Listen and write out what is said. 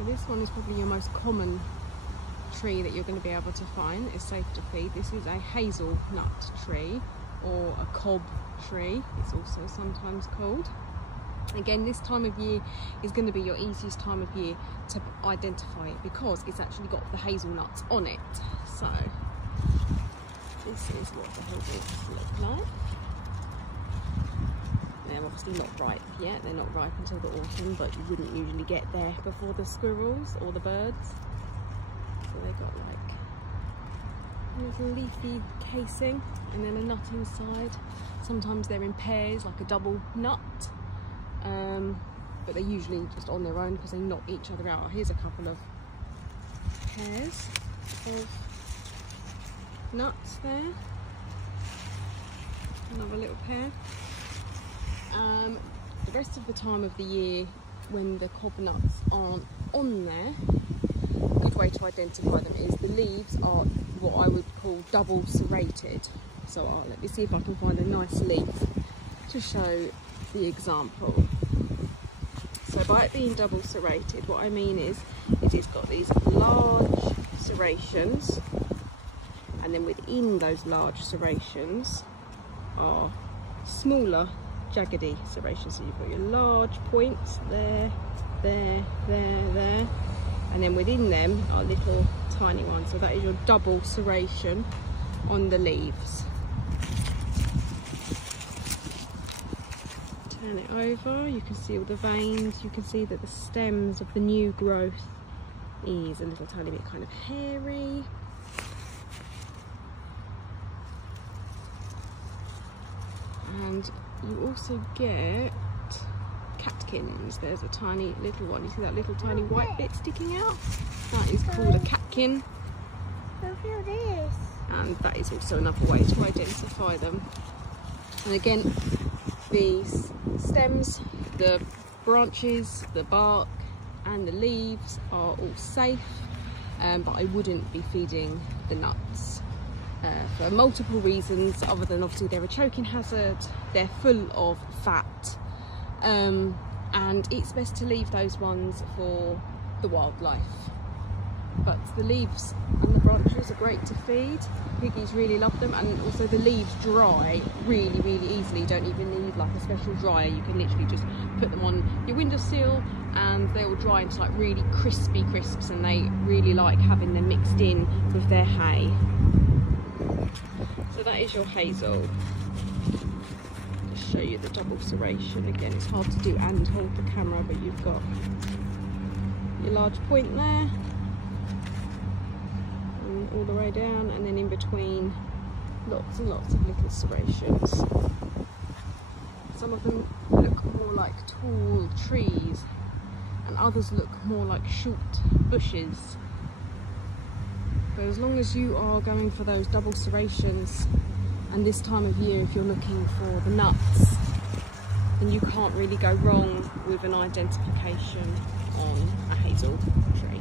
So this one is probably your most common tree that you're going to be able to find. It's safe to feed. This is a hazelnut tree, or a cob tree, it's also sometimes called. Again, this time of year is going to be your easiest time of year to identify it, because it's actually got the hazelnuts on it. So this is what the hazelnuts look like. They're obviously not ripe yet, they're not ripe until the autumn, but you wouldn't usually get there before the squirrels or the birds. So they've got like a little leafy casing and then a nut inside. Sometimes they're in pairs, like a double nut, but they're usually just on their own because they knock each other out. Here's a couple of pairs of nuts there. Another little pair. The rest of the time of the year, when the cob nuts aren't on there, a good way to identify them is the leaves are what I would call double serrated. So let me see if I can find a nice leaf to show the example. So by it being double serrated, what I mean is it's got these large serrations, and then within those large serrations are smaller jaggedy serrations. So you've got your large points there, there, there, there, and then within them are little tiny ones. So that is your double serration on the leaves. Turn it over, you can see all the veins, you can see that the stems of the new growth is a little tiny bit kind of hairy. And you also get catkins. There's a tiny little one. You see that little tiny white bit sticking out? That is called a catkin. Look at this. And that is also another way to identify them. And again, the stems, the branches, the bark and the leaves are all safe, but I wouldn't be feeding the nuts. For multiple reasons, other than obviously they're a choking hazard, they're full of fat, and it's best to leave those ones for the wildlife. But the leaves and the branches are great to feed. Piggies really love them, and also the leaves dry really, really easily. You don't even need like a special dryer. You can literally just put them on your windowsill and they will dry into like really crispy crisps, and they really like having them mixed in with their hay. So that is your hazel. Just show you the double serration again. It's hard to do and hold the camera, but you've got your large point there, and all the way down, and then in between lots and lots of little serrations. Some of them look more like tall trees, and others look more like short bushes. But as long as you are going for those double serrations, and this time of year if you're looking for the nuts, then you can't really go wrong with an identification on a hazel tree.